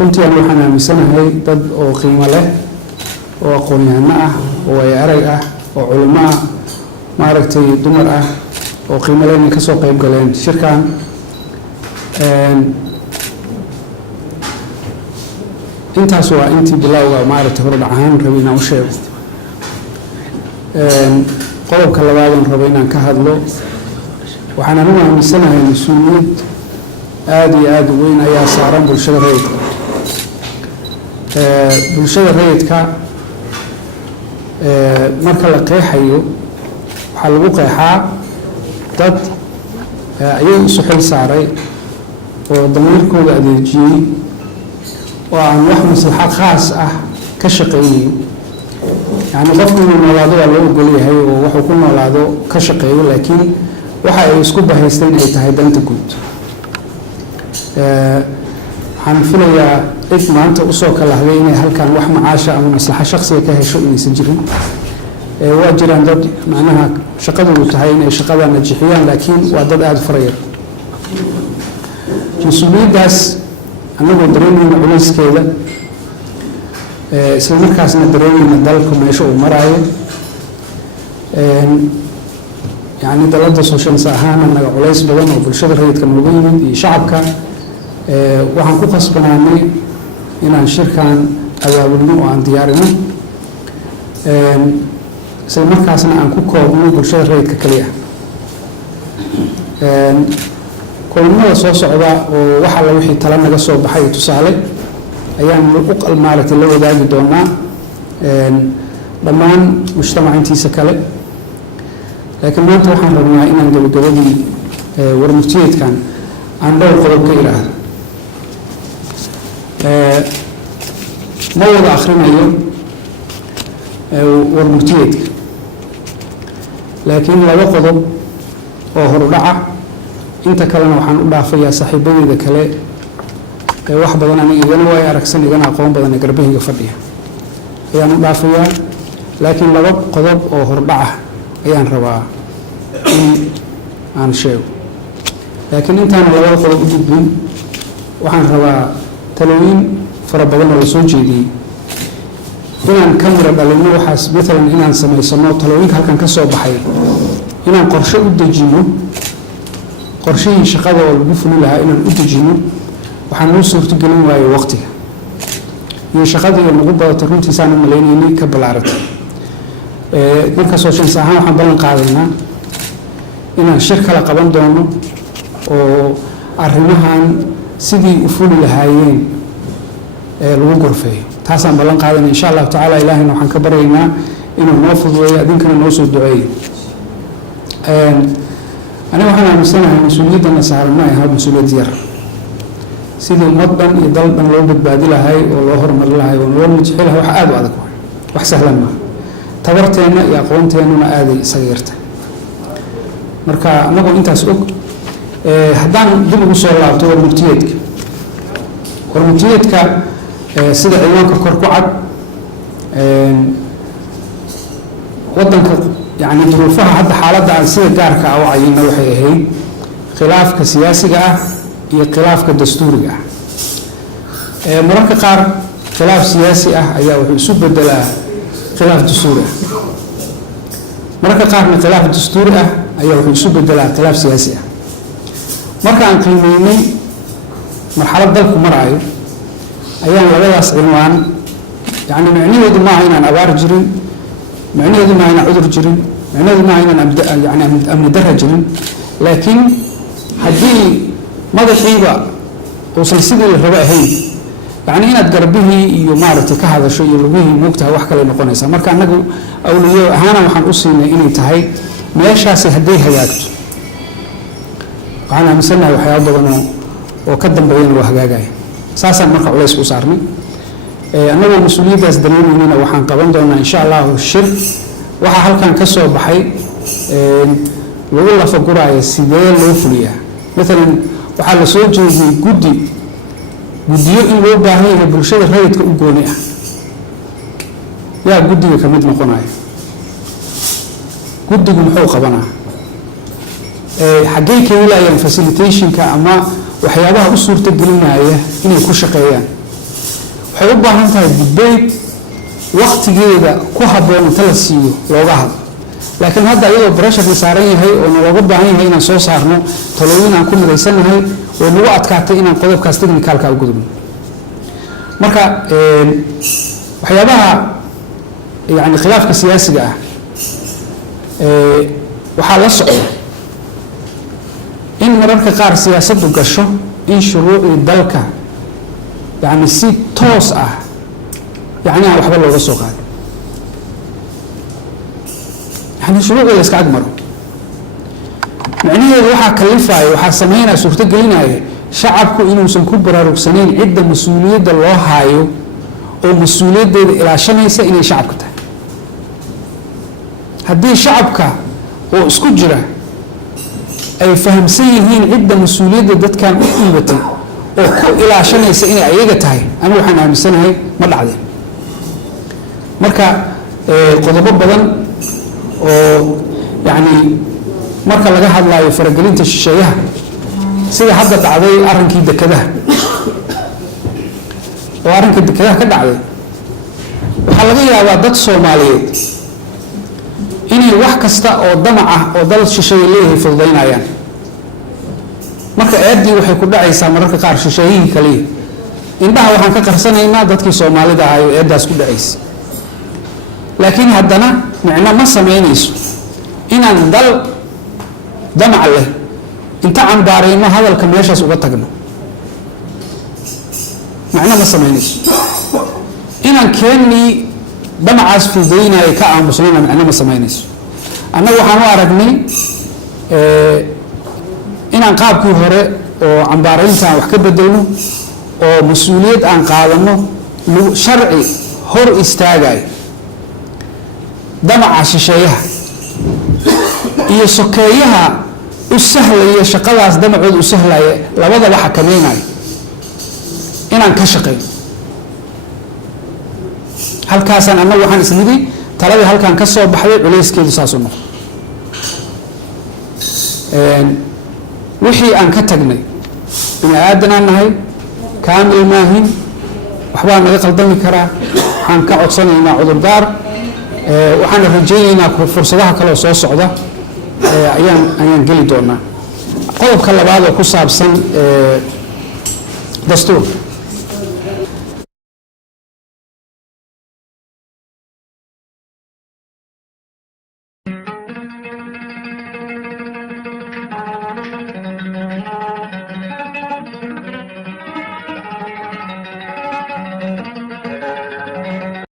runtii aan waxaan aaminsanahay dad oo qiimo leh oo aqoon-yahano ah oo ay arag ah oo culimo ah maaragtay dumar ah oo qiimo leh inay kasoo qayb galeen shirkan intaas waa intii bilowga maaragtay hordhac ahaan rabay inaan u sheego qodobka labaad aan rabo inaan ka hadlo waxaan anigu aaminsanahay mas-uuliyad aada iyo aada u weyn ayaa saaran bulshada rayidka bulshada rayidka marka la qeexayo waxaa lagu qeexaa dad ayagu isu xil saaray oo damiirkooda adeejiyey oo aan wax maslaxad khaas ah ka shaqeynayn yani qofku inuu noolaado waa loo ogol yahay oo wuxuu ku noolaado ka shaqeeyo laakiin waxa ay isku bahaysteen ay tahay danta guud waxaan filayaa cid maanta usoo kalahday inay halkan wax macaasha ama maslaxo shaksiga ka hesho inaysan jirin waa jiraan dad macnaha shaqadoodu tahay inay shaqada najixiyaan laakiin waa dad aada farayar mas-uuliyaddaas annagoo dareemayna culayskeeda isla markaasna dareemayna dalku meesha uu maraayo yani dalada socialist ahaan annaga culays badan oo bulshada rayidka nooga yimid iyo shacabka waxaan ku qasbanaanay inaan shirkan abaabulno oo aan diyaarino isla markaasna aan ku koobno bulshada rayidka kaliya kulamada soo socda oo waxa la wixii tala naga soo baxay tusaale ayaan maaragtay la wadaagi doonaa dhammaan mujtamaca intiisa kale laakiin maanta waxaan rabnaa inaan gabagabadii warmurtiyeedkan aan dhowr qodob ka idhaahdo ma wada akhrinayo warmurtiyeedka laakiin laba qodob oo horudhaca inta kalena waxaan u dhaafayaa saaxiibadeyda kale wax badan aniga igana waay aragsan igana aqoon badan ee garbahayga fadhiya ayaan u dhaafayaa laakiin laba qodob oo hordhaca ayaan rabaa in aan sheego laakiin intaana labada qodob u gudbin waxaan rabaa talooyin fara badan oo la soo jeediyey inaan ka miro dhalino waxaas maalan inaan samaysano talooyinka halkan ka soo baxay inaan qorshe u dejino qorshihii shaqada oo lagu fuli lahaa inaan u dejino waxaan noo suurtogelin waayo waqtiga iyo shaqadii oo nagu badato runtiisaan u maleynaynay ka ballaaratay marka socialist ahaan waxaan ballan qaadaynaa inaan shir kala qaban doono oo arrimahan sidii u fuli lahaayeen lagu gorfeeyo taasaan ballan qaadayna insha allahu tacaala ilaahayna waxaan ka baryaynaa inuu noo fududeeyo adinkana noo soo duceeyo aniga waxaan aaminsanahay mas-uuliyaddana saaran ma aha mas-uuliyad yar sidii ummad dhan iyo dal dhan loo badbaadi lahay oo loo horumari lahay oo loo najixi lahay wax aada u adag waay wax sahlan maaha tabarteenna iyo aqoonteennuna aaday isaga yartay marka anagoo intaas og haddaan dib ugu soo laabto warmurtiyeedka sida ciwaanka kor ku cad wadanka yani duruufaha hadda xaaladda aan sida gaarka ah u cayina waxay ahayd khilaafka siyaasiga ah iyo khilaafka dastuuriga ah mararka qaar khilaaf siyaasi ah ayaa wuxuu isu bedelaa khilaaf dastuuri ah mararka qaarna khilaaf dastuuri ah ayaa wuxuu isu bedelaa khilaaf siyaasi ah marka aan qiimeynay marxalad dalku maraayo ayaan labadaas cinwaan yani micnaheedu maaha inaan abaar jirin micnaheedu maaha inaan cudur jirin micnaheedu maaha inaan yani amni dara jirin laakiin haddii madaxiiba uusan sidii la rabo ahayn yani inaad garbihii iyo maaragtay ka hadasho iyo lugihii moogtahay wax kale noqonaysaa marka anagu awliyo ahaana waxaan u siinay inay tahay meeshaasi hadday hagaagto waxaan aaminsanahay waxyaaba badan oo ka dambeeyana waa hagaagaya saasaan marka culays u saarnay annagoo mas-uuliyaddaas dareemaynana waxaan qaban doonaa insha allahu shir waxaa halkan ka soo baxay lagu lafaguraayo sidee loo fuliyaa maalan waxaa la soo jeediyey guddiyo in loo baahan yahay bulshada rayidka u gooni ah yaa guddiga ka mid noqonaya guddigu muxuu qabanaa xaggey ka helayaan facilitationka ama waxyaabaha u suurta gelinaya inay ku shaqeeyaan waxay u baahan tahay debate waqtigeeda ku habboon inta la siiyo looga hadlo laakiin hadda iyadoo pressure saaran yahay oo looga baahan yahay inaan soo saarno talooyin aan ku midaysanahay oo nagu adkaatay inaan qodobkaas technicalka u gudubno marka waxyaabaha yani khilaafka siyaasiga ah waxaa la socda in mararka qaar siyaasaddu gasho in shuruucii dalka yani si toos ah يعني أنا أحب الله وصو قال يعني شروع ولا إسكعد مرة يعني روحا كلفة وحا سمينا سوفت قلنا شعبكم إنه سنكون برارك سنين عدة مسؤولية الله هايو ومسؤولية إلى شنيسة إني شعبك هدي شعبك واسكجرة أي فهم سيهين عدة مسؤولية دت كان أقيمتي إلى شنيسة إني أيجتها أنا وحنا مسنة هاي مرة عليه marka qodobo badan oo yani marka laga hadlayo faragelinta shisheeyaha sida hadda dhacday arrinkii dekadaha oo arrinka dekadaha ka dhacday waxa laga yaabaa dad Soomaaliyeed inay wax kasta oo damac ah oo dal shisheeye leeyahay fududeynayaan marka eedii waxay ku dhacaysaa mararka qaar shisheeyihii kale indhaha waxaan ka qarsanaynaa dadkii Soomaalida ah ee eedaas ku dhacaysay لكن هدنا معنا ما سمينيسو إن ندل دمع له أنت عم بارينا هذا الكميشة وقتقنا معنا ما سمينيسو إن كاني دمع أسفل دينا يكاع مسلمين معنا ما سمينيسو أنا وحنا أرجني إن قابك هراء وعم بارينا وحكي بدلنا ومسؤولية عن قادمه شرعي هر استاجاي دمع شيشيها iyo sokeeyaha u sahlaya shaqadaas damacood u sahlaya labada waxa kameynay inaan ka shaqeeyo halkaasan anagu waxaan isnidi talada halkan ka soo baxday culeyskeedu saas u noqdo wixii aan ka tagnay in aadanaan nahay kaamil maahin waxba naga qaldami karaa waxaan ka codsanaynaa cudurdaar waxaan rajaynaynaa fursadaha kale oo soo socda ayaan geli doonaa qodobka labaad oo ku saabsan dastuur